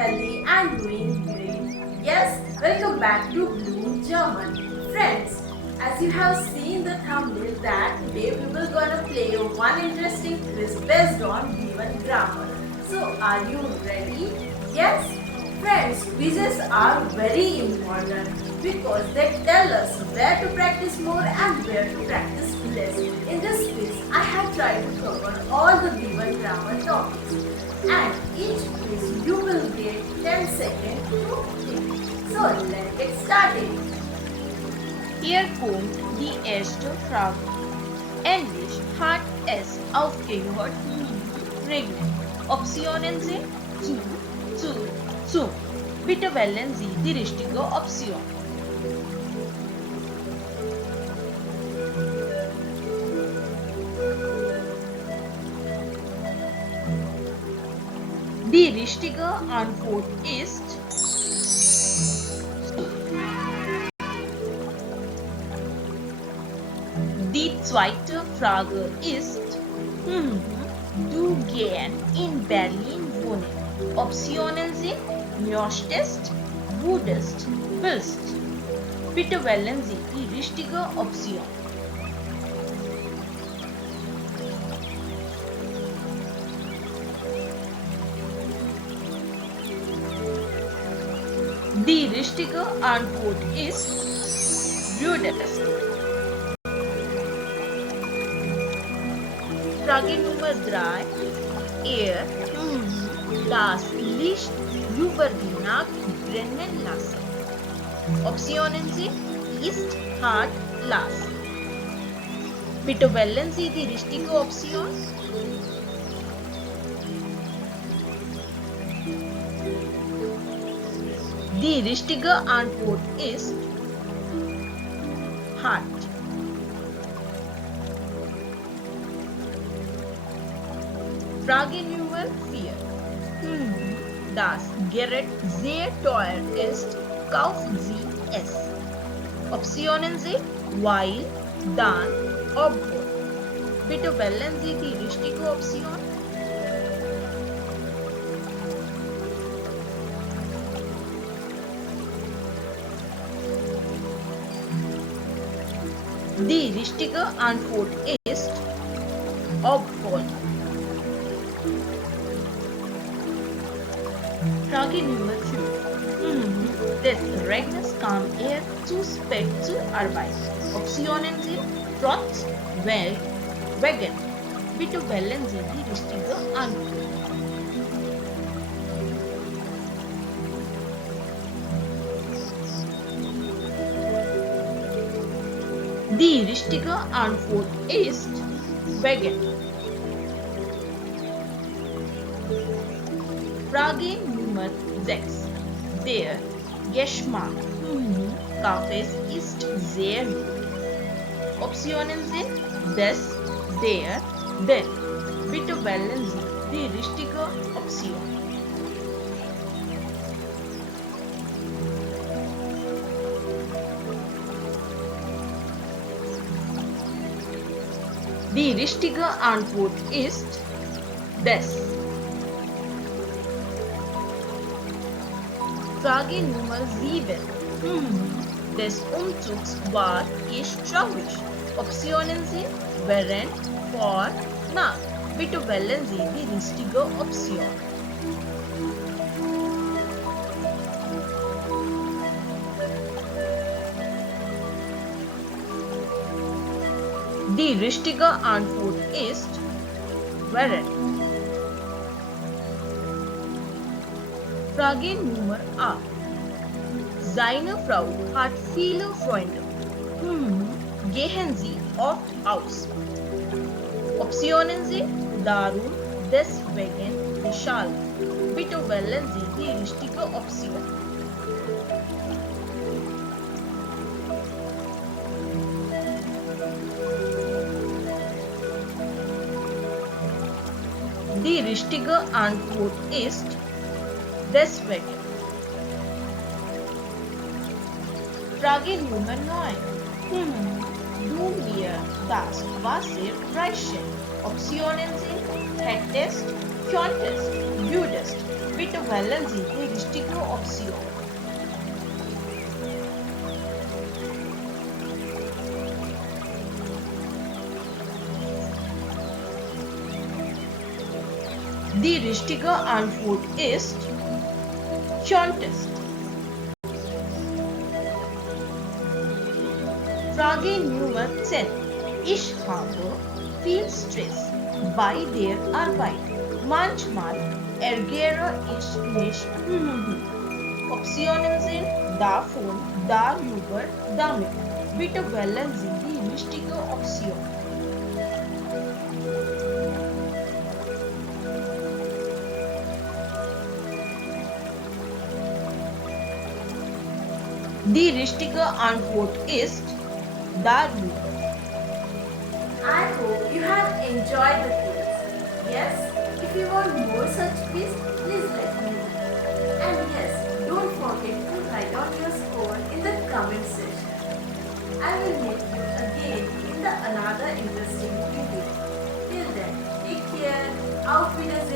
healthy and doing great. Yes, welcome back to Bloom German. Friends, as you have seen the thumbnail that today we will gonna play one interesting quiz based on given grammar. So are you ready? Yes? Friends, quizzes are very important because they tell us where to practice more and where to practice less. In this quiz, I have tried to cover all the given grammar topics and each quiz you will get 10 seconds to think. So let's get started. Hier kommt die erste Frage. Englisch hat es aufgehört mit regnen. Optionen sind zu. Bitte wählen Sie die richtige Option. Die richtige Antwort ist die zweite Frage ist, du gern in Berlin wohnen. Optionen sind möchtest, würdest, willst. Bitte wählen Sie die richtige Option. Die richtige Antwort ist würdest. Frage Nummer 3. Das Licht über die Nacht brennen lassen. Optionen sind ist, hat, las. Bitte wählen Sie die richtige Option. Die richtige Antwort ist hat. Frage Nummer 4. Das Gerät sehr teuer ist, kaufen Sie es. Optionen sind weil, dann, obwohl. Bitte wählen Sie die richtige Option. Die richtige Antwort ist obwohl. Frage Nummer 5. Des Regners kam zu spät zur Arbeit. Optionen sind trotz, weil, wegen. Bitte wählen Sie die richtige Antwort. Die richtige Antwort ist wegen. Frage Nummer 6. Der Geschmack Kaffees ist sehr gut. Optionen sind des, der, den. Bitte wählen Sie die richtige Option. Die richtige Antwort ist des. Frage Nummer 7. Des Umzugs war ich traurig. Optionen sind während, vor, nach. Bitte wählen Sie die richtige Option. Die richtige Antwort ist während. Frage Nummer 8. Seine Frau hat viele Freunde. Gehen Sie oft aus. Optionen sind darum, deswegen, deshalb. Bitte wählen Sie die richtige Option. Die richtige Antwort ist deswegen. Frage Nummer 9. Du mir das Wasser reichen. Optionen sind hättest, könntest, würdest. Bitte wählen Sie die richtige Option. Die richtige Antwort ist Contest. Frage Nummer 10. Ich habe viel Stress bei der Arbeit. Manchmal ärgere ich mich. Optionen sind davon, darüber, damit. Bitte wählen Sie die richtige Option. Die richtige Antwort ist darüber. I hope you have enjoyed the quiz. Yes, if you want more such quiz, please let me know. And yes, don't forget to write down your score in the comment section. I will meet you again in another interesting video. Till then, take care. Auf Wiedersehen.